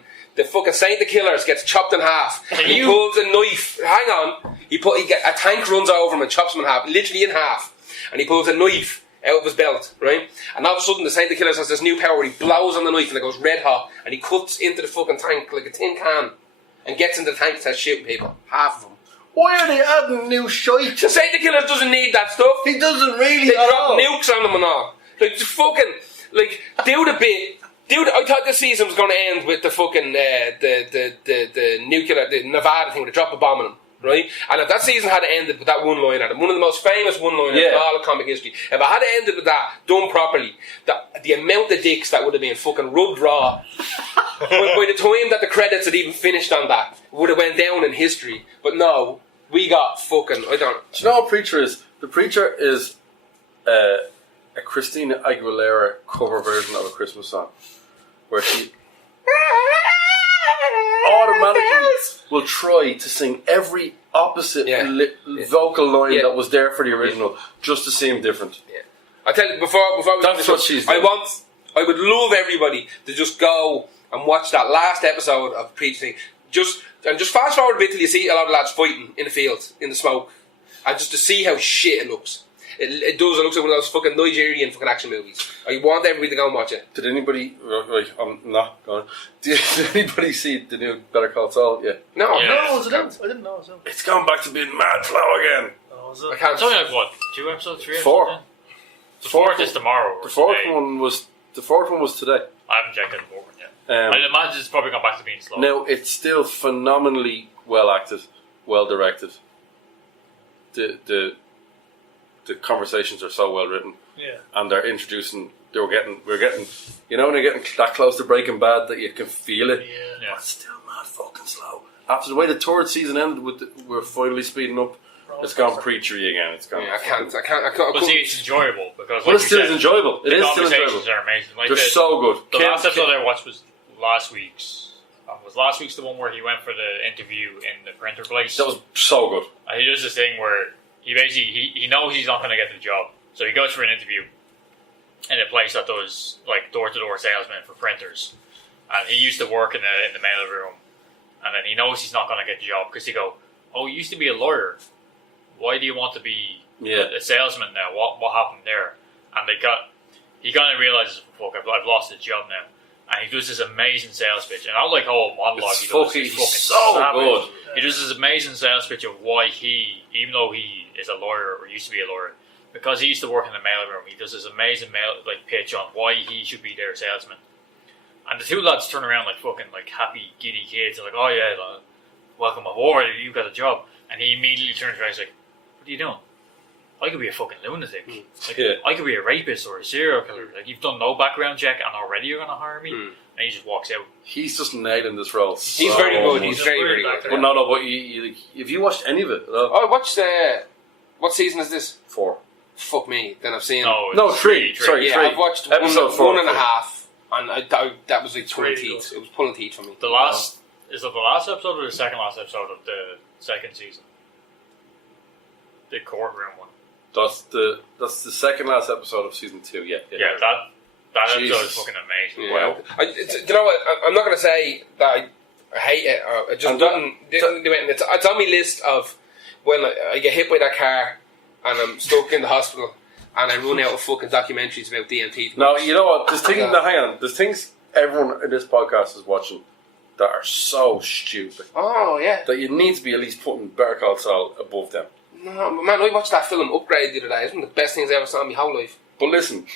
Saint the Killers gets chopped in half. He pulls a knife. Hang on. A tank runs over him and chops him in half, literally in half. And he pulls a knife out of his belt, right? And all of a sudden, the Saint the Killers has this new power where he blows on the knife and it goes red hot, and he cuts into the fucking tank like a tin can, and gets into the tank and starts shooting people. Half of them. Why are they adding new shite? The Saint the Killers doesn't need that stuff. He doesn't really They at drop all. nukes on them and all. Like, just fucking, like, do the bit. I thought this season was going to end with the fucking, the nuclear, the Nevada thing, where they drop a bomb on them, right? And if that season had ended with that one-liner, one of the most famous one-liners in all of comic history, if it had ended with that, done properly, the amount of dicks that would have been fucking rubbed raw, by the time that the credits had even finished on that, would have went down in history. But no, we got fucking, I don't... Do you know what Preacher is? The Preacher is a Christina Aguilera cover version of a Christmas song, where she... All the automatically will try to sing every opposite vocal line that was there for the original just to seem different. Yeah. I tell you, before we That's finish what up, she's doing. I would love everybody to just go and watch that last episode of Preaching. Just fast forward a bit till you see a lot of lads fighting in the field, in the smoke, and just to see how shit it looks. It does. It looks like one of those fucking Nigerian fucking action movies. I want everybody to go and watch it. Did anybody? Right, I'm not going. Did anybody see the new Better Call Saul? Yeah. No, Yeah. No, I didn't know. So. It's gone back to being mad slow again. Oh, I can't. It's only like what, 2 episodes, 3 episodes? Four. In? The fourth is tomorrow. Or The fourth today. one was. The fourth one was today. I haven't checked the fourth one yet. I'd imagine it's probably gone back to being slow. Now it's still phenomenally well acted, well directed. The conversations are so well written, and they're introducing. We're getting, you know, when you're getting that close to Breaking Bad that you can feel it. Yeah. But it's still mad fucking slow. After the way the third season ended, we're finally speeding up. It's gone preachery again. It's gone. Yeah, I can't. But see, it's enjoyable because. But Like it still is said, enjoyable. It the is still conversations enjoyable. are amazing. Like They're so good. The last episode I watched was last week's. Was last week's the one where he went for the interview in the printer place? That was so good. And he does this thing where he basically he knows he's not going to get the job, so he goes for an interview in a place that does like door-to-door salesman for printers, and he used to work in the mail room, and then he knows he's not going to get the job because he go, "Oh, you used to be a lawyer. Why do you want to be a salesman now? What happened there?" And he kind of realizes, "Fuck, I've lost his job now." And he does this amazing sales pitch, and I like whole monologue It's he does. fucking He's fucking so savage. good. He does this amazing sales pitch of why he, even though he is a lawyer or used to be a lawyer, because he used to work in the mail room, he does this amazing pitch on why he should be their salesman. And the two lads turn around like fucking like happy, giddy kids, and like, "Oh yeah, welcome aboard, you got a job." And he immediately turns around and he's like, "What are you doing? I could be a fucking lunatic. Like, I could be a rapist or a serial killer. Like, you've done no background check and already you're going to hire me?" And he just walks out. He's just nailing this role. He's very good. He's very, very good. But no, but if you watched any of it, Oh, I watched. What season is this? 4. Fuck me. Then I've seen. No, 3. Sorry, Yeah, 3. I've watched Episode 4. 1.5, and that was like pulling teeth. It was pulling teeth for me. The last is it the last episode or the second last episode of the second season? The courtroom one. That's the second last episode of season 2. Yeah. That episode Jesus. is fucking amazing. Yeah. You know what? I'm not going to say that I hate it. Or I just didn't do it. It's on my list of when I get hit by that car and I'm stuck in the hospital and I run out of fucking documentaries about DMT. No, you know what? There's things. Now, hang on. There's things everyone in this podcast is watching that are so stupid Oh yeah. that you need to be at least putting Better Call Saul above them. No, but man, I watched that film Upgrade the other day. It's one of the best things I ever saw in my whole life. But listen,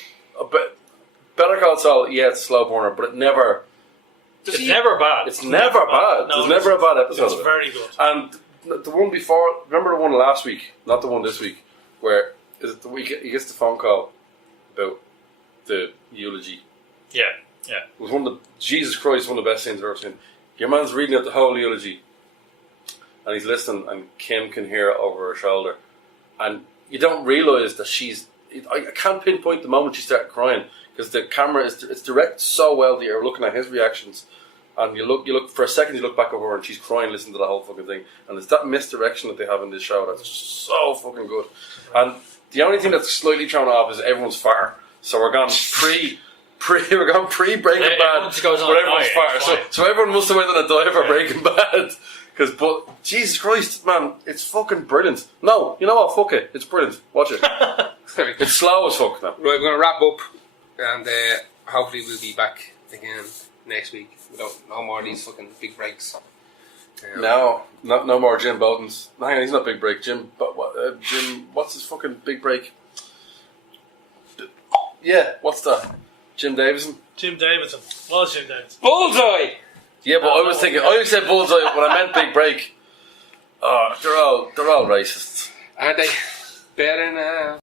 Better Call Saul, yeah, it's a slow burner, but it never. It's never bad. It's never bad. No, There's never a bad episode. It's of it. very good. And the one before, remember the one last week, not the one this week, where is it the week he gets the phone call about the eulogy. Yeah. It was one of the Jesus Christ, one of the best scenes I've ever seen. Your man's reading out the whole eulogy, and he's listening, and Kim can hear it over her shoulder, and you don't realise that she's. I can't pinpoint the moment she started crying because the camera it's directed so well that you're looking at his reactions, and you look for a second, you look back over her, and she's crying, listening to the whole fucking thing, and it's that misdirection that they have in this show that's just so fucking good. And the only thing that's slightly thrown off is everyone's fire. So we're gone pre Breaking Bad, everyone just goes on but a everyone's diet, fire. So everyone must have went on a diet for Breaking Bad. But Jesus Christ, man, it's fucking brilliant. No, you know what? Fuck it, it's brilliant. Watch it. It's slow as fuck now. Right, we're going to wrap up, and hopefully we'll be back again next week without no more of these fucking big breaks. No more Jim Bowden's. Hang on, he's not big break. Jim, what's his fucking big break? Yeah, what's that? Jim Davidson. Jim Davidson. Was Jim Davidson. Bullseye! Yeah, but I was thinking. I always said bullseye when I meant big break. Oh, they're all racists. Aren't they? Better now.